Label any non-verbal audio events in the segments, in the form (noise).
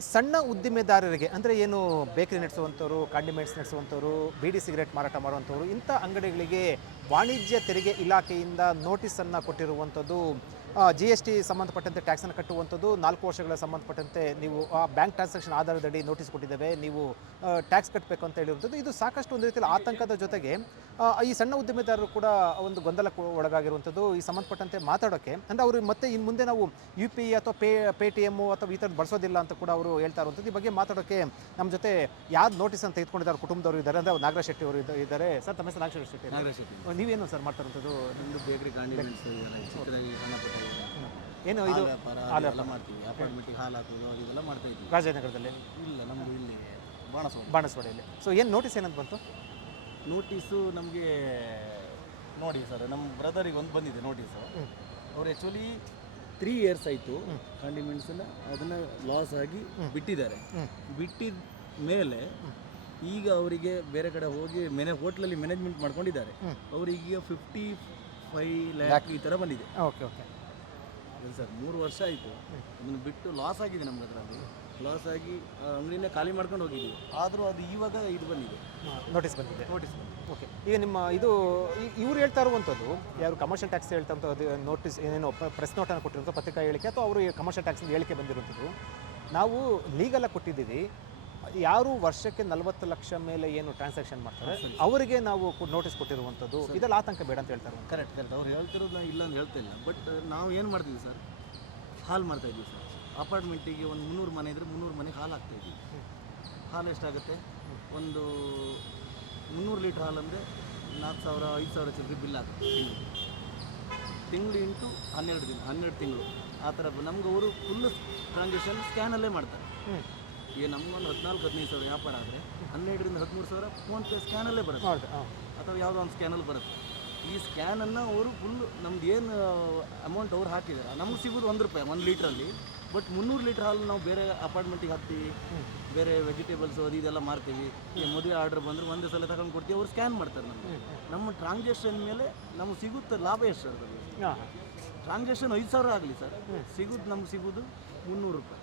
ಸಣ್ಣ ಉದ್ದಿಮೆದಾರರಿಗೆ, ಅಂದರೆ ಏನು ಬೇಕರಿ ನಡೆಸುವಂಥವ್ರು, ಕಾಂಡಿಮೆಂಟ್ಸ್ ನಡೆಸುವಂಥವ್ರು, ಬೀಡಿ ಸಿಗರೇಟ್ ಮಾರಾಟ ಮಾಡುವಂಥವ್ರು, ಇಂಥ ಅಂಗಡಿಗಳಿಗೆ ವಾಣಿಜ್ಯ ತೆರಿಗೆ ಇಲಾಖೆಯಿಂದ ನೋಟಿಸನ್ನು ಕೊಟ್ಟಿರುವಂಥದ್ದು ಜಿ ಎಸ್ ಟಿ ಸಂಬಂಧಪಟ್ಟಂತೆ ಟ್ಯಾಕ್ಸನ್ನು ಕಟ್ಟುವಂಥದ್ದು, ನಾಲ್ಕು ವರ್ಷಗಳ ಸಂಬಂಧಪಟ್ಟಂತೆ ನೀವು, ಆ, ಬ್ಯಾಂಕ್ ಟ್ರಾನ್ಸಾಕ್ಷನ್ ಆಧಾರದಡಿ ನೋಟಿಸ್ ಕೊಟ್ಟಿದ್ದೇವೆ, ನೀವು ಟ್ಯಾಕ್ಸ್ ಕಟ್ಟಬೇಕು ಅಂತ ಹೇಳಿರುವಂಥದ್ದು, ಇದು ಸಾಕಷ್ಟು ಒಂದು ರೀತಿಯಲ್ಲಿ ಆತಂಕದ ಜೊತೆಗೆ ಈ ಸಣ್ಣ ಉದ್ಯಮದಾರರು ಕೂಡ ಒಂದು ಗೊಂದಲ ಒಳಗಾಗಿರುವಂಥದ್ದು ಈ ಸಂಬಂಧಪಟ್ಟಂತೆ ಮಾತಾಡೋಕ್ಕೆ ಅಂದರೆ ಅವರು ಮತ್ತೆ ಇನ್ನು ಮುಂದೆ ನಾವು ಯು ಪಿ ಐ ಅಥವಾ ಪೇ ಪೇ ಟಿ ಎಮ್ಮು ಅಥವಾ ಈ ಥರದ್ದು ಬಳಸೋದಿಲ್ಲ ಅಂತ ಕೂಡ ಅವರು ಹೇಳ್ತಾ ಇರುವಂಥದ್ದು. ಈ ಬಗ್ಗೆ ಮಾತಾಡೋಕ್ಕೆ ನಮ್ಮ ಜೊತೆ ಯಾವ್ದು ನೋಟಿಸ್ ಅಂತ ತೆಗೆದುಕೊಂಡಿದ್ದಾರೆ ಕುಟುಂಬದವರು ಇದ್ದಾರೆ ಅಂದರೆ ನಾಗರಾಜ್ ಶೆಟ್ಟಿ ಅವರು ಇದ್ದ- ಇದ್ದಾರೆ ಸರ್ ತಮ್ಮ ಹೆಸರು ನಾಗರಾಜ್ ಶೆಟ್ಟಿ ನಾಗರಾಜ್ ಶೆಟ್ಟಿ. ನೀವೇನು ಸರ್ ಮಾಡ್ತಾರಂಥದ್ದು ನಮ್ಮದು ಬೇಕರಿ ಏನು ಇದು? ಹಾಲು ವ್ಯಾಪಾರ ಅದೆಲ್ಲ ಮಾಡ್ತೀವಿ. ಅಪಾರ್ಟ್ಮೆಂಟಿಗೆ ಹಾಲು ಹಾಕೋದು ಇದೆಲ್ಲ ಮಾಡ್ತಾ ಇದ್ವಿ ರಾಜನಗರದಲ್ಲಿ? ಇಲ್ಲ ನಮ್ಮದು ಇಲ್ಲಿ ಬಾಣಸವಾಡಿ. ಬಾಣಸ್ವಾಡಿಯಲ್ಲಿ. ಸೊ ಏನು ನೋಟಿಸ್ ಏನಂತ ಬಂತು? ನೋಟಿಸು ನಮಗೆ ನೋಡಿ ಸರ್ ನಮ್ಮ ಬ್ರದರಿಗೆ ಒಂದು ಬಂದಿದೆ ನೋಟಿಸು. ಅವ್ರು ಆ್ಯಕ್ಚುಲಿ ತ್ರೀ ಇಯರ್ಸ್ ಆಯಿತು ಕಾಂಡಿಮೆಂಟ್ಸನ್ನು ಅದನ್ನು ಲಾಸ್ ಆಗಿ ಬಿಟ್ಟಿದ್ದಾರೆ. ಬಿಟ್ಟಿದ ಮೇಲೆ ಈಗ ಅವರಿಗೆ ಬೇರೆ ಕಡೆ ಹೋಗಿ ಮೆನೆ ಹೋಟ್ಲಲ್ಲಿ ಮ್ಯಾನೇಜ್ಮೆಂಟ್ ಮಾಡ್ಕೊಂಡಿದ್ದಾರೆ. ಅವರಿಗೆ ಫಿಫ್ಟಿ ಫೈವ್ ಲ್ಯಾಕ್ ಈ ಥರ ಬಂದಿದೆ. ಓಕೆ ಓಕೆ ಸರ್ ಮೂರು ವರ್ಷ ಆಯಿತು. ಅದನ್ನು ಬಿಟ್ಟು ಲಾಸ್ ಆಗಿದೆ ನಮ್ಗೆ ಅದರಲ್ಲಿ. ಲಾಸ್ ಆಗಿ ಅಂಗಡಿನೇ ಖಾಲಿ ಮಾಡ್ಕೊಂಡು ಹೋಗಿದ್ದೀವಿ. ಆದರೂ ಅದು ಇವಾಗ ಇದು ಬಂದಿದೆ. ನೋಟಿಸ್ ಬಂದಿದೆ. ನೋಟಿಸ್ ಬಂದಿದೆ. ಓಕೆ ಈಗ ನಿಮ್ಮ ಇದು ಇವ್ರು ಹೇಳ್ತಾ ಇರುವಂಥದ್ದು ಯಾರು ಕಮರ್ಷಿಯಲ್ ಟ್ಯಾಕ್ಸ್ ಹೇಳ್ತಾ ಅದು ನೋಟಿಸ್ ಏನೇನೋ ಪ್ರೆಸ್ ನೋಟನ್ನು ಕೊಟ್ಟಿರುವಂಥ ಪತ್ರಿಕಾ ಹೇಳಿಕೆ ಅಥವಾ ಅವರು ಕಮರ್ಷಿಯಲ್ ಟ್ಯಾಕ್ಸ್ ಹೇಳಿಕೆ ಬಂದಿರುವಂಥದ್ದು ನಾವು ಲೀಗಲ್ಲ ಕೊಟ್ಟಿದ್ದೀವಿ. ಯಾರು ವರ್ಷಕ್ಕೆ ನಲವತ್ತು ಲಕ್ಷ ಮೇಲೆ ಏನು ಟ್ರಾನ್ಸಾಕ್ಷನ್ ಮಾಡ್ತಾರೆ ಅವರಿಗೆ ನಾವು ನೋಟಿಸ್ ಕೊಟ್ಟಿರುವಂಥದ್ದು. ಇದೆಲ್ಲ ಆತಂಕ ಬೇಡ ಅಂತ ಹೇಳ್ತಾರೆ. ಕರೆಕ್ಟ್ ಕರೆಕ್ಟ್ ಅವ್ರು ಹೇಳ್ತಿರೋದು ನಾವು ಇಲ್ಲ ಅಂತ ಹೇಳ್ತಿಲ್ಲ ಬಟ್ ನಾವು ಏನು ಮಾಡ್ತೀವಿ ಸರ್? ಹಾಲ್ ಮಾಡ್ತಾ ಇದ್ದೀವಿ ಸರ್. ಅಪಾರ್ಟ್ಮೆಂಟಿಗೆ ಒಂದು ಮುನ್ನೂರು ಮನೆ ಇದ್ದರೆ ಮುನ್ನೂರು ಮನೆಗೆ ಹಾಲು ಹಾಕ್ತಾ ಇದ್ದೀವಿ. ಹಾಲು ಎಷ್ಟಾಗುತ್ತೆ? ಒಂದು ಮುನ್ನೂರು ಲೀಟ್ರ್ ಹಾಲು ಅಂದರೆ ನಾಲ್ಕು ಸಾವಿರ ಐದು ಸಾವಿರ ಚಿಲ್ಲರೆ ಬಿಲ್ ಆಗುತ್ತೆ ತಿಂಗಳು ಇಂಟು ಹನ್ನೆರಡು ದಿನ ಹನ್ನೆರಡು ತಿಂಗಳು. ಆ ಥರ ನಮ್ಗೆ ಅವರು ಫುಲ್ ಟ್ರಾನ್ಸಾಕ್ಷನ್ ಸ್ಕ್ಯಾನಲ್ಲೇ ಮಾಡ್ತಾರೆ. ಈಗ ನಮ್ಗೊಂದು ಹದಿನಾಲ್ಕು ಹದಿನೈದು ಸಾವಿರ ವ್ಯಾಪಾರ ಆದರೆ ಹನ್ನೆರಡರಿಂದ ಹದಿಮೂರು ಸಾವಿರ ಫೋನ್ಪೇ ಸ್ಕ್ಯಾನಲ್ಲೇ ಬರುತ್ತೆ. ಅಥವಾ ಯಾವುದೋ ಒಂದು ಸ್ಕ್ಯಾನಲ್ಲಿ ಬರುತ್ತೆ. ಈ ಸ್ಕ್ಯಾನನ್ನು ಅವರು ಫುಲ್ ನಮ್ದು ಏನು ಅಮೌಂಟ್ ಅವ್ರು ಹಾಕಿದ್ದಾರೆ ನಮ್ಗೆ ಸಿಗೋದು ಒಂದು ರೂಪಾಯಿ ಒಂದು ಲೀಟ್ರಲ್ಲಿ. ಬಟ್ ಮುನ್ನೂರು ಲೀಟ್ರ್ ಹಾಲು ನಾವು ಬೇರೆ ಅಪಾರ್ಟ್ಮೆಂಟಿಗೆ ಹಾಕ್ತೀವಿ ಬೇರೆ ವೆಜಿಟೇಬಲ್ಸು ಅದು ಇದೆಲ್ಲ ಮಾರ್ತೀವಿ. ಈಗ ಮದುವೆ ಆರ್ಡ್ರ್ ಬಂದರೆ ಒಂದೇ ಸಲ ತಗೊಂಡು ಕೊಡ್ತೀವಿ ಅವ್ರು ಸ್ಕ್ಯಾನ್ ಮಾಡ್ತಾರೆ ನಮಗೆ. ನಮ್ಮ ಟ್ರಾನ್ಸಾಕ್ಷನ್ ಮೇಲೆ ನಮ್ಗೆ ಸಿಗುತ್ತೆ ಲಾಭ ಎಷ್ಟು ಸರ್ ಅದರಲ್ಲಿ? ಟ್ರಾನ್ಸಾಕ್ಷನ್ ಐದು ಸಾವಿರ ಆಗಲಿ ಸರ್. ಸಿಗೋದು ನಮ್ಗೆ ಸಿಗೋದು ಮುನ್ನೂರು ರೂಪಾಯಿ.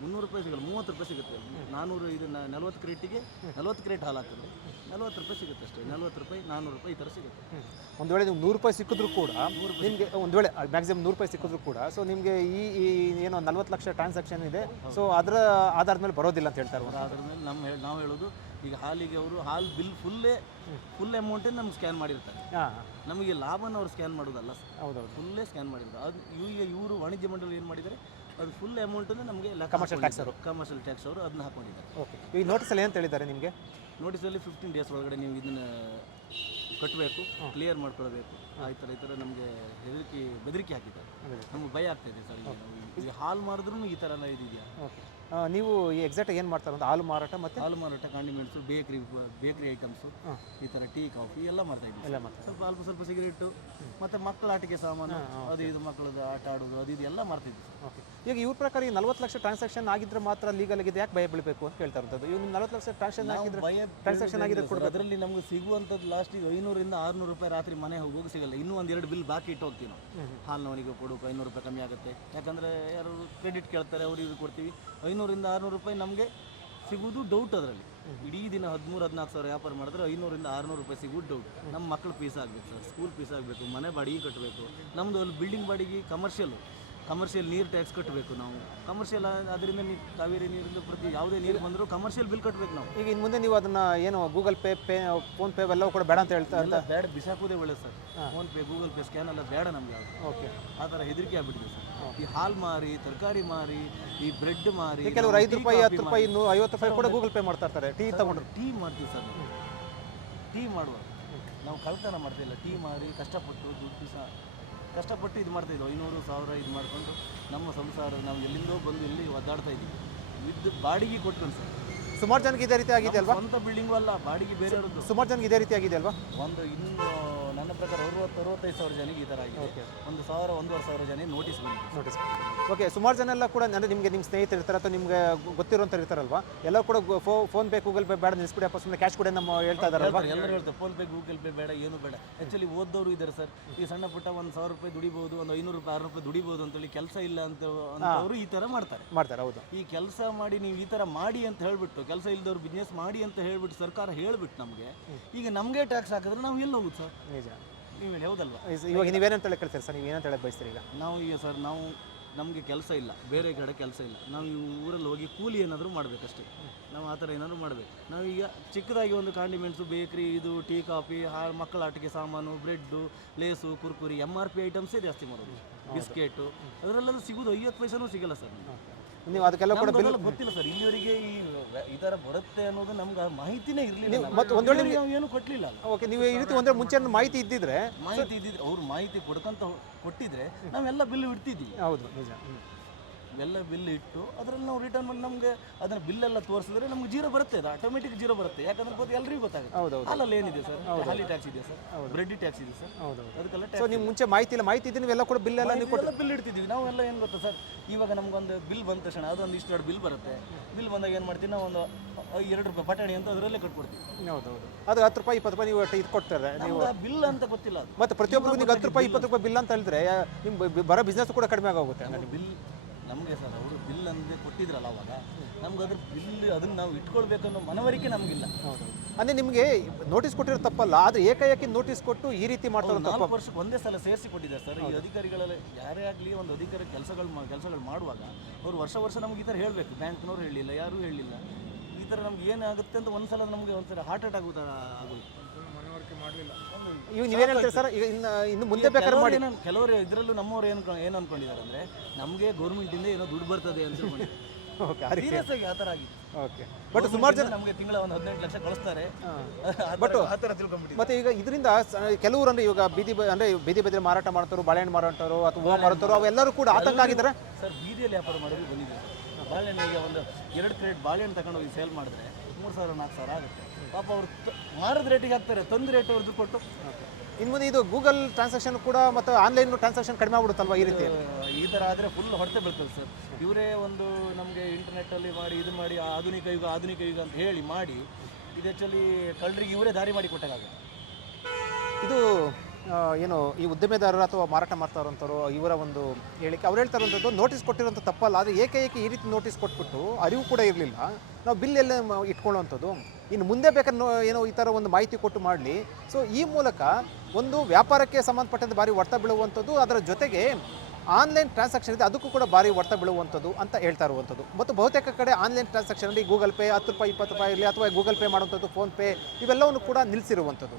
ಮುನ್ನೂರು ರೂಪಾಯಿ ಸಿಗಲ್ಲ ಮೂವತ್ತು ರೂಪಾಯಿ ಸಿಗುತ್ತೆ. ನಾನ್ನೂರು ಇದು ನಲವತ್ತು ಕ್ರೇಟಿಗೆ ನಲ್ವತ್ತು ಕ್ರೇಟ್ ಹಾಲು ಹಾಕಿದ್ರೆ. ನಲ್ವತ್ತು ರೂಪಾಯಿ ಸಿಗುತ್ತೆ ಅಷ್ಟೇ. ನಲ್ವತ್ತು ರೂಪಾಯಿ ನಾನ್ನೂರು ರೂಪಾಯಿ ಈ ಥರ ಸಿಗುತ್ತೆ. ಒಂದು ವೇಳೆ ನೀವು ನೂರು ರೂಪಾಯಿ ಸಿಕ್ಕಿದ್ರು ಕೂಡ ನಿಮಗೆ ಒಂದು ವೇಳೆ ಮ್ಯಾಕ್ಸಿಮಮ್ ನೂರು ರೂಪಾಯಿ ಸಿಕ್ಕಿದ್ರು ಕೂಡ ಸೊ ನಿಮಗೆ ಈ ಈ ಏನೋ ನಲ್ವತ್ತು ಲಕ್ಷ ಟ್ರಾನ್ಸಾಕ್ಷನ್ ಇದೆ ಸೊ ಅದರ ಆಧಾರದ ಮೇಲೆ ಬರೋದಿಲ್ಲ ಅಂತ ಹೇಳ್ತಾರೆ ಅದ್ರ ಮೇಲೆ ನಮ್ಮ ಹೇಳಿ ನಾವು ಹೇಳೋದು ಈಗ ಹಾಲಿಗೆ ಅವರು ಹಾಲು ಬಿಲ್ ಫುಲ್ಲೇ ಫುಲ್ ಅಮೌಂಟೇ ನಮ್ಗೆ ಸ್ಕ್ಯಾನ್ ಮಾಡಿರ್ತಾರೆ. ಹಾಂ. ನಮಗೆ ಲಾಭನ ಅವ್ರು ಸ್ಕ್ಯಾನ್ ಮಾಡೋದಲ್ಲ ಹೌದೌದು. ಫುಲ್ಲೇ ಸ್ಕ್ಯಾನ್ ಮಾಡಿದ್ರು. ಅದು ಈಗ ಇವರು ವಾಣಿಜ್ಯ ಮಂಡಳಿ ಏನು ಮಾಡಿದ್ದಾರೆ? ಅದು ಫುಲ್ ಅಮೌಂಟನ್ನು ನಮಗೆ ಕಮರ್ಷಿಯಲ್ ಟ್ಯಾಕ್ಸ್ ಅವರು. ಕಮರ್ಷಿಯಲ್ ಟ್ಯಾಕ್ಸ್ ಅವರು ಅದನ್ನ ಹಾಕೊಂಡಿದ್ದಾರೆ. ಓಕೆ ಈ ನೋಟಿಸಲ್ಲಿ ಏನು ಹೇಳಿದ್ದಾರೆ ನಿಮಗೆ? ನೋಟಿಸಲ್ಲಿ ಫಿಫ್ಟೀನ್ ಡೇಸ್ ಒಳಗಡೆ ನೀವು ಇದನ್ನ ಕಟ್ಟಬೇಕು ಕ್ಲಿಯರ್ ಮಾಡ್ಕೊಳ್ಬೇಕು. ಆ ಈ ಥರ ಈ ಥರ ನಮಗೆ ಹೆದರಿಕೆ ಬೆದರಿಕೆ ಹಾಕಿದ್ದಾರೆ. ನಮ್ಗೆ ಭಯ ಆಗ್ತಾಯಿದೆ ಸರ್ ಈಗ ಹಾಲು ಮಾರಿದ್ರೂ ಈ ಥರ ಎಲ್ಲ ಇದೆಯಾ ಓಕೆ ನೀವು ಈ ಎಕ್ಸಾಕ್ಟ್ ಏನು ಮಾಡ್ತಾರೆ ಅಂತ ಹಾಲು ಮಾರಾಟ ಮತ್ತು? ಹಾಲು ಮಾರಾಟ ಕಾಂಡಿಮೆಂಟ್ಸು ಬೇಕ್ರಿ ಬೇಕ್ರಿ ಐಟಮ್ಸು ಈ ಥರ ಟೀ ಕಾಫಿ ಎಲ್ಲ ಮಾಡ್ತಾ ಇದ್ದೀವಿ. ಎಲ್ಲ ಮಾಡ್ತಾರೆ ಸ್ವಲ್ಪ ಅಲ್ಪ ಸ್ವಲ್ಪ ಸಿಗರೇಟು ಮತ್ತು ಮಕ್ಕಳ ಆಟಿಕೆ ಸಾಮಾನು ಅದು ಇದು ಮಕ್ಕಳದ್ದು ಆಟ ಆಡೋದು ಅದು ಇದು ಎಲ್ಲ ಮಾಡ್ತಿದ್ವಿ ಓಕೆ ಈಗ ಇವ್ರ ಪ್ರಕಾರ ಈ ನಲ್ವತ್ತು ಲಕ್ಷ ಟ್ರಾನ್ಸಾಕ್ಷನ್ ಆಗಿದ್ರೆ ಮಾತ್ರ ಲೀಗಲ್ ಆಗಿದೆ ಯಾಕೆ ಭಯ ಬೀಳಬೇಕು ಅಂತ ಕೇಳ್ತಾ ಇರ್ತದ್ದು ಇವ್ರು ನಲ್ವತ್ತು ಲಕ್ಷ ಟ್ರಾನ್ಸಾಕ್ಷನ್ ಆಗಿದ್ರೆ ಭಯ ಟ್ರಾನ್ಸಾಕ್ಷನ್ ಆಗಿದ್ರೆ ಕೊಡ್ಬೇಕು. ಅದರಲ್ಲಿ ನಮ್ಗೆ ಸಿಗುವಂಥದ್ದು ಲಾಸ್ಟಿಗೆ ಐನೂರಿಂದ ಆರುನೂರು ರೂಪಾಯಿ ರಾತ್ರಿ ಮನೆ ಹೋಗಿ ಸಿಗಲ್ಲ. ಇನ್ನೂ ಒಂದೆರಡು ಬಿಲ್ ಬಾಕಿ ಇಟ್ಟು ಹೋಗ್ತೀವಿ ನಾವು. ಹಾಲಿನವನಿಗೆ ಕೊಡೋಕೆ ಐನೂರು ರೂಪಾಯಿ ಕಮ್ಮಿ ಆಗುತ್ತೆ. ಯಾಕಂದರೆ ಯಾರು ಕ್ರೆಡಿಟ್ ಕೇಳ್ತಾರೆ ಅವ್ರಿಗೆ ಇದು ಕೊಡ್ತೀವಿ. ಐನೂರಿಂದ ಆರುನೂರು ರೂಪಾಯಿ ನಮಗೆ ಸಿಗುವುದು ಡೌಟ್ ಅದರಲ್ಲಿ. ಇಡೀ ದಿನ ಹದಿಮೂರು ಹದಿನಾಲ್ಕು ಸಾವಿರ ವ್ಯಾಪಾರ ಮಾಡಿದ್ರೆ ಐನೂರಿಂದ ಆರುನೂರು ರೂಪಾಯಿ ಸಿಗುವುದು ಡೌಟ್ ನಮ್ಮ ಮಕ್ಕಳು ಫೀಸ್ ಆಗಬೇಕು ಸರ್ ಸ್ಕೂಲ್ ಫೀಸ್ ಆಗಬೇಕು ಮನೆ ಬಾಡಿಗೆ ಕಟ್ಟಬೇಕು ನಮ್ಮದು ಅಲ್ಲಿ ಬಿಲ್ಡಿಂಗ್ ಬಾಡಿಗೆ ಕಮರ್ಷಿಯಲ್ ಕಮರ್ಷಿಯಲ್ ನೀರು ಟ್ಯಾಕ್ಸ್ ಕಟ್ಟಬೇಕು ನಾವು. ಕಮರ್ಷಿಯಲ್ ಅದರಿಂದ ನೀವು ಕಾವೇರಿ ನೀರಿಂದ ಪ್ರತಿ ಯಾವುದೇ ನೀರು ಬಂದರೂ ಕಮರ್ಷಿಯಲ್ ಬಿಲ್ ಕಟ್ಟಬೇಕು ನಾವು. ಈಗ ಇನ್ನು ಮುಂದೆ ನೀವು ಅದನ್ನು ಏನು Google Pay pay PhonePe ಎಲ್ಲವೂ ಕೂಡ ಬೇಡ ಅಂತ ಹೇಳ್ತಾ ಇಲ್ಲ ಬೇಡ ಬಿಸಾಕೋದೇ ಒಳ್ಳೆ sir. PhonePe Google Pay scan ಎಲ್ಲ ಬೇಡ ನಮ್ಗೆ ಯಾವುದು. ಓಕೆ ಆ ಥರ ಹೆದರಿಕೆ ಆಗ್ಬಿಟ್ಟಿದೆ ಸರ್. ಈ ಹಾಲು ಮಾರಿ ತರಕಾರಿ ಮಾರಿ ಈ ಬ್ರೆಡ್ ಮಾರಿ ಕೆಲವರು ಐದು ರೂಪಾಯಿ ಹತ್ತು ರೂಪಾಯಿ ನೂ ಐವತ್ತು ರೂಪಾಯಿ ಕೂಡ ಗೂಗಲ್ ಪೇ ಮಾಡ್ತಾ ಇರ್ತಾರೆ. ಟೀ ತಗೊಂಡ್ರು. ಟೀ ಮಾಡ್ತೀವಿ ಸರ್ ಟೀ ಮಾಡುವ ನಾವು ಕಳ್ತನ ಮಾಡ್ತಿಲ್ಲ ಟೀ ಮಾರಿ ಕಷ್ಟಪಟ್ಟು ದುಡ್ಡು ಸಹ. ಕಷ್ಟಪಟ್ಟು ಇದು ಮಾಡ್ತಾಯಿದ್ವಿ ಐನೂರು ಸಾವಿರ ಇದು ಮಾಡಿಕೊಂಡು ನಮ್ಮ ಸಂಸಾರ ನಾವು ಎಲ್ಲಿಂದೋ ಬಂದು ಇಲ್ಲಿ ಒದ್ದಾಡ್ತಾ ಇದ್ದೀವಿ. ವಿದ್ ಬಾಡಿಗೆ ಕೊಟ್ಕೊಂಡು ಸರ್. ಸುಮಾರು ಜನಕ್ಕೆ ಇದೇ ರೀತಿ ಆಗಿದೆ ಅಲ್ವಾ? ಸ್ವಂತ ಬಿಲ್ಡಿಂಗು ಅಲ್ಲ ಬಾಡಿಗೆ ಬೇರೆ ಸುಮಾರು ಜನಕ್ಕೆ ಇದೇ ರೀತಿ ಆಗಿದೆ ಅಲ್ವಾ? ಒಂದು ಇನ್ನು ಪ್ರಕಾರ ಅರವತ್ತು ಅರವತ್ತೈದು ಸಾವಿರ ಜನಕ್ಕೆ ಈ ಥರ ಆಗಿದೆ. ಒಂದು ಸಾವಿರ ಒಂದೂವರೆ ಸಾವಿರ ಜನ ನೋಟಿಸ್ ಬಂದಿದೆ. ನೋಟಿಸ್ ಓಕೆ ಸುಮಾರು ಜನ ಎಲ್ಲ ಕೂಡ ಅಂದರೆ ನಿಮಗೆ ನಿಮ್ಮ ಸ್ನೇಹಿತರು ಇರ್ತಾರೆ ಅಥವಾ ನಿಮಗೆ ಗೊತ್ತಿರೋಂಥವ್ರು ಇರ್ತಾರಲ್ವಾ? ಎಲ್ಲ ಕೂಡ ಫೋನ್ ಪೇ ಗೂಗಲ್ ಪೇ ಬೇಡ ನಿಲ್ಸ್ಬಿಡಪ್ಪ ಸುಮ್ಮನೆ ಕ್ಯಾಶ್ ಕೂಡ ನಮ್ಮ ಹೇಳ್ತಾ ಇದ್ದಾರಲ್ವಾ? ಎಲ್ಲರೂ ಹೇಳ್ತಾರೆ ಫೋನ್ ಪೇ ಗೂಗಲ್ ಪೇ ಬೇಡ ಏನು ಬೇಡ. ಆ್ಯಕ್ಚುಲಿ ಓದೋರು ಇದ್ದಾರೆ ಸರ್ ಈ ಸಣ್ಣ ಪುಟ್ಟ ಒಂದು ಸಾವಿರ ರೂಪಾಯಿ ದುಡಿಬೋದು ಒಂದು ಐನೂರು ರೂಪಾಯಿ ಆರು ರೂಪಾಯಿ ದುಡಿಬೋದು ಅಂತೇಳಿ ಕೆಲಸ ಇಲ್ಲ ಅಂತ ಅವರು ಈ ಥರ ಮಾಡ್ತಾರೆ. ಮಾಡ್ತಾರೆ ಹೌದು. ಈ ಕೆಲಸ ಮಾಡಿ ನೀವು ಈ ಥರ ಮಾಡಿ ಅಂತ ಹೇಳ್ಬಿಟ್ಟು ಕೆಲಸ ಇಲ್ದವ್ರು ಬಿಸ್ನೆಸ್ ಮಾಡಿ ಅಂತ ಹೇಳ್ಬಿಟ್ಟು ಸರ್ಕಾರ ಹೇಳ್ಬಿಟ್ಟು ನಮಗೆ ಈಗ ನಮಗೆ ಟ್ಯಾಕ್ಸ್ ಹಾಕಿದ್ರೆ ನಾವು ಎಲ್ಲಿ ಹೋಗುದು ಸರ್ ನಿಜ. ನೀವು ಹೌದಲ್ಲ ಇವಾಗ ನೀವೇನಂತ ಹೇಳಿ ಕೇಳ್ತೀರಿ ಸರ್? ನೀವು ಏನಂತ ಹೇಳಕ್ ಬಯಸ್ತೀರಿ ಈಗ? ನಾವು ಈಗ ಸರ್ ನಾವು ನಮಗೆ ಕೆಲಸ ಇಲ್ಲ. ಬೇರೆ ಕಡೆ ಕೆಲಸ ಇಲ್ಲ. ನಾವು ಈ ಊರಲ್ಲಿ ಹೋಗಿ ಕೂಲಿ ಏನಾದರೂ ಮಾಡಬೇಕಷ್ಟೇ. ನಾವು ಆ ಥರ ಏನಾದರೂ ಮಾಡಬೇಕು. ನಾವೀಗ ಚಿಕ್ಕದಾಗಿ ಒಂದು ಕಾಂಡಿಮೆಂಟ್ಸು ಬೇಕ್ರಿ ಇದು ಟೀ ಕಾಫಿ ಹಾ ಮಕ್ಕಳ ಆಟಿಕೆ ಸಾಮಾನು bread Lays Kurkure M R P ಐಟಮ್ಸೇ ಜಾಸ್ತಿ ಮಾಡೋದು ಬಿಸ್ಕೆಟು ಅದರಲ್ಲೆಲ್ಲ ಸಿಗೋದು ಐವತ್ತು ಪೈಸೆನೂ ಸಿಗಲ್ಲ ಸರ್ ನೀವು ಅದಕ್ಕೆಲ್ಲ ಕೂಡ ಬಿಲ್ ಗೊತ್ತಿಲ್ಲ ಸರ್. ಇಲ್ಲಿವರೆಗೆ ಈ ತರ ಬರುತ್ತೆ ಅನ್ನೋದು ನಮ್ಗೆ ಮಾಹಿತಿನೇ ಇರಲಿಲ್ಲ. ಮತ್ತೆ ಒಂದೊಳ್ಳೆ ವೇಳೆ ಏನು ಕೊಟ್ಟಲಿಲ್ಲ ಓಕೆ ನೀವು ಈ ರೀತಿ ಒಂದೇ ಮುಂಚೆ ಮಾಹಿತಿ ಇದ್ದಿದ್ರೆ ಮಾಹಿತಿ ಇದ್ದಿದ್ರೆ ಅವ್ರು ಮಾಹಿತಿ ಕೊಡ್ಕಂತ ಕೊಟ್ಟಿದ್ರೆ ನಾವೆಲ್ಲ ಬಿಲ್ ಇಡ್ತಿದ್ವಿ. ಹೌದು ನಿಜ. ಎಲ್ಲ ಬಿಲ್ ಇಟ್ಟು ಅದರಲ್ಲಿ ನಾವು ರಿಟರ್ನ್ ಮಾಡಿ ನಮಗೆ ಅದನ್ನ ಎಲ್ಲ ತೋರಿಸಿದ್ರೆ ನಮ್ಗೆ ಜೀರೋ ಬರುತ್ತೆ ಅದು ಆಟೋಮೆಟಿಕ್ ಜೀರೋ ಬರುತ್ತೆ. ಯಾಕಂದ್ರೆ ಗೊತ್ತು ಎಲ್ಲರಿಗೂ ಗೊತ್ತಾಗುತ್ತೆ. ಹೌದು ಹಾಲಲ್ಲಿ ಏನಿದೆ ಸರ್ ಹಾಲಿ ಟ್ಯಾಕ್ಸ್ ಇದೆ ಸರ್ ಬ್ರೆಡ್ ಟ್ಯಾಕ್ಸ್ ಇದೆ ಸರ್ ಹೌದು ಅದಕ್ಕೆಲ್ಲ ಸೊ ನೀವು ಮುಂಚೆ ಮಾಹಿತಿ ಇಲ್ಲ. ಮಾಹಿತಿ ಇದ್ದೀನಿ ಎಲ್ಲ ಕೂಡ ಬಿಲ್ ಎಲ್ಲ ನೀವು ಕೊಟ್ಟು ಬಿಲ್ ಇಡ್ತಿದ್ವಿ. ನಾವೆಲ್ಲ ಏನು ಗೊತ್ತಾ ಸರ್ ಇವಾಗ ನಮಗೊಂದು ಬಿಲ್ ಬಂದ ತಕ್ಷಣ ಅದೊಂದು ಇಷ್ಟು ಬಿಲ್ ಬರುತ್ತೆ. ಬಿಲ್ ಬಂದಾಗ ಏನು ಮಾಡ್ತೀವಿ? ನಾವು ಒಂದು ಎರಡು ರೂಪಾಯಿ ಬಟಾಣಿ ಅಂತ ಅದರಲ್ಲೇ ಕಟ್ಕೊಡ್ತೀವಿ. ಹೌದು ಹೌದು ಅದು ಹತ್ತು ರೂಪಾಯಿ ಇಪ್ಪತ್ತು ರೂಪಾಯಿ ನೀವು ಇದು ಕೊಡ್ತಾರೆ. ನೀವು ಬಿಲ್ ಅಂತ ಗೊತ್ತಿಲ್ಲ ಮತ್ತೆ ಪ್ರತಿಯೊಬ್ಬರಿಗೂ ನೀವು ಹತ್ತು ರೂಪಾಯಿ ಇಪ್ಪತ್ತು ರೂಪಾಯಿ ಬಿಲ್ ಅಂತ ಹೇಳಿದ್ರೆ ನಿಮ್ಮ ಬರೋ ಬಿಸ್ನೆಸ್ ಕೂಡ ಕಡಿಮೆ ಆಗೋಗುತ್ತೆ. ಬಿಲ್ ನಮಗೆ ಸರ್ ಅವರು ಬಿಲ್ ಅಂದರೆ ಕೊಟ್ಟಿದ್ರಲ್ಲ ಅವಾಗ. ನಮ್ಗೆ ಅದ್ರ ಬಿಲ್ ಅದನ್ನು ನಾವು ಇಟ್ಕೊಳ್ಬೇಕನ್ನೋ ಮನವರಿಕೆ ನಮಗಿಲ್ಲ. ಅಂದರೆ ನಿಮಗೆ ನೋಟಿಸ್ ಕೊಟ್ಟಿರೋ ತಪ್ಪಲ್ಲ ಆದರೆ ಏಕಾಏಕಿ ನೋಟಿಸ್ ಕೊಟ್ಟು ಈ ರೀತಿ ಮಾಡ್ತಾರೆ ನಾಲ್ಕು ವರ್ಷಕ್ಕೆ ಒಂದೇ ಸಲ ಸೇರಿಸಿ ಕೊಟ್ಟಿದ್ದಾರೆ ಸರ್. ಈ ಅಧಿಕಾರಿಗಳೆಲ್ಲ ಯಾರೇ ಆಗಲಿ ಒಂದು ಅಧಿಕಾರಿ ಕೆಲಸಗಳು ಕೆಲಸಗಳು ಮಾಡುವಾಗ ಅವ್ರು ವರ್ಷ ವರ್ಷ ನಮಗೆ ಈ ಥರ ಹೇಳಬೇಕು. ಬ್ಯಾಂಕ್ನವ್ರು ಹೇಳಿಲ್ಲ ಯಾರೂ ಹೇಳಿಲ್ಲ ಈ ಥರ ನಮ್ಗೆ ಏನಾಗುತ್ತೆ ಅಂತ ಒಂದ್ಸಲ ನಮಗೆ ಒಂದ್ಸಲ ಹಾರ್ಟ್ ಅಟ್ಯಾಕ್ ಮನವರಿಕೆ ಮಾಡಲಿಲ್ಲ ಈಗ ನೀವೇನು ಹೇಳ್ತೀರಿ ಸರ್? ಈಗ ಇನ್ನು ಇನ್ನು ಮುಂದೆ ಬೇಕಾದ್ರೆ ಮಾಡಿ. ಕೆಲವರು ಇದರಲ್ಲೂ ನಮ್ಮವ್ರು ಏನು ಏನು ಅನ್ಕೊಂಡಿದ್ದಾರೆ ಅಂದ್ರೆ ನಮಗೆ ಗೌರ್ಮೆಂಟಿಂದ ಏನೋ ದುಡ್ಡು ಬರ್ತದೆ ಅಂತ ಸೀರಿಯಸ್ (laughs) ಆಗಿ ಆ ಥರ ಆಗಿದೆ ಓಕೆ ಬಟ್ ಸುಮಾರು ಜನ ನಮಗೆ ತಿಂಗಳ ಒಂದು ಹದಿನೆಂಟು ಲಕ್ಷ ಕಳಿಸ್ತಾರೆ. ಬಟ್ (laughs) ಆ ಥರ ತಿಳ್ಕೊಂಡ್ಬಿಟ್ಟಿದ್ದಾರೆ. ಮತ್ತೆ ಈಗ ಇದರಿಂದ ಕೆಲವರು ಅಂದ್ರೆ ಇವಾಗ ಬೀದಿ ಅಂದ್ರೆ ಬೀದಿ ಬದಿ ಮಾರಾಟ ಮಾಡ್ತಾರೋ ಬಾಳೆಹಣ್ಣು ಮಾರಾಟರು ಅಥವಾ ಹೂವು ಮಾರಾಟರು ಅವೆಲ್ಲರೂ ಕೂಡ ಆತಂಕ ಆಗಿದ್ದಾರೆ. ಸರ್ ಬೀದಿಯಲ್ಲಿ ವ್ಯಾಪಾರ ಮಾಡೋದು ಬಂದಿದೆ. ಬಾಳೆಹಣ್ಣಿಗೆ ಒಂದು ಎರಡು ಕ್ರೇಟ್ ಬಾಳೆಹಣ್ಣು ತಗೊಂಡು ಹೋಗಿ ಸೇಲ್ ಮಾಡಿದ್ರೆ ಮೂರು ಸಾವಿರ ನಾಲ್ಕು ಸಾವಿರ ಆಗುತ್ತೆ. ಪಾಪ ಅವರು ಮಾರದ ರೇಟಿಗೆ ಹಾಕ್ತಾರೆ ತಂದು ರೇಟ್ ಅವ್ರದ್ದು ಕೊಟ್ಟು. ಇನ್ನು ಮುಂದೆ ಇದು ಗೂಗಲ್ ಟ್ರಾನ್ಸಾಕ್ಷನ್ ಕೂಡ ಮತ್ತು ಆನ್ಲೈನ್ ಟ್ರಾನ್ಸಾಕ್ಷನ್ ಕಡಿಮೆ ಆಗ್ಬಿಡುತ್ತಲ್ವ ಈ ರೀತಿ? ಈ ಥರ ಆದರೆ ಫುಲ್ ಹೊರತೆ ಬೀಳ್ತದೆ ಸರ್. ಇವರೇ ಒಂದು ನಮಗೆ ಇಂಟರ್ನೆಟ್ಟಲ್ಲಿ ಮಾಡಿ ಇದು ಮಾಡಿ ಆಧುನಿಕ ಯುಗ ಆಧುನಿಕ ಯುಗ ಅಂತ ಹೇಳಿ ಮಾಡಿ ಇದು ಆ್ಯಕ್ಚುಲಿ ಕಳ್ಳರಿಗೆ ಇವರೇ ದಾರಿ ಮಾಡಿ ಕೊಟ್ಟಾಗ ಇದು ಏನು, ಈ ಉದ್ದಿಮೆದಾರರು ಅಥವಾ ಮಾರಾಟ ಮಾಡ್ತಾ ಇರೋಂಥವ್ರು ಇವರ ಒಂದು ಹೇಳಿಕೆ, ಅವ್ರು ಹೇಳ್ತಾ ಇರೋಂಥದ್ದು ನೋಟಿಸ್ ಕೊಟ್ಟಿರೋಂಥ ತಪ್ಪಲ್ಲ, ಆದರೆ ಏಕೈಕಿ ಈ ರೀತಿ ನೋಟಿಸ್ ಕೊಟ್ಬಿಟ್ಟು ಅರಿವು ಕೂಡ ಇರಲಿಲ್ಲ. ನಾವು ಬಿಲ್ ಎಲ್ಲ ಇಟ್ಕೊಳ್ಳೋವಂಥದ್ದು ಇನ್ನು ಮುಂದೆ ಬೇಕಾದ್ರೆ ಏನೋ ಈ ಥರ ಒಂದು ಮಾಹಿತಿ ಕೊಟ್ಟು ಮಾಡಲಿ. ಸೊ ಈ ಮೂಲಕ ಒಂದು ವ್ಯಾಪಾರಕ್ಕೆ ಸಂಬಂಧಪಟ್ಟಂತೆ ಭಾರಿ ಹೊಡೆತ ಬೀಳುವಂಥದ್ದು, ಅದರ ಜೊತೆಗೆ ಆನ್ಲೈನ್ ಟ್ರಾನ್ಸಾಕ್ಷನ್ ಇದೆ, ಅದಕ್ಕೂ ಕೂಡ ಭಾರಿ ಹೊಡೆತ ಬೀಳುವಂಥದ್ದು ಅಂತ ಹೇಳ್ತಾ ಇರುವಂಥದ್ದು. ಮತ್ತು ಬಹುತೇಕ ಕಡೆ ಆನ್ಲೈನ್ ಟ್ರಾನ್ಸಾಕ್ಷನಲ್ಲಿ ಗೂಗಲ್ ಪೇ ಹತ್ತು ರೂಪಾಯಿ, ಇಪ್ಪತ್ತು ರೂಪಾಯಿ ಇರಲಿ, ಅಥವಾ ಗೂಗಲ್ ಪೇ ಮಾಡುವಂಥದ್ದು ಫೋನ್ಪೇ ಇವೆಲ್ಲವನ್ನು ಕೂಡ ನಿಲ್ಲಿಸಿರುವಂಥದ್ದು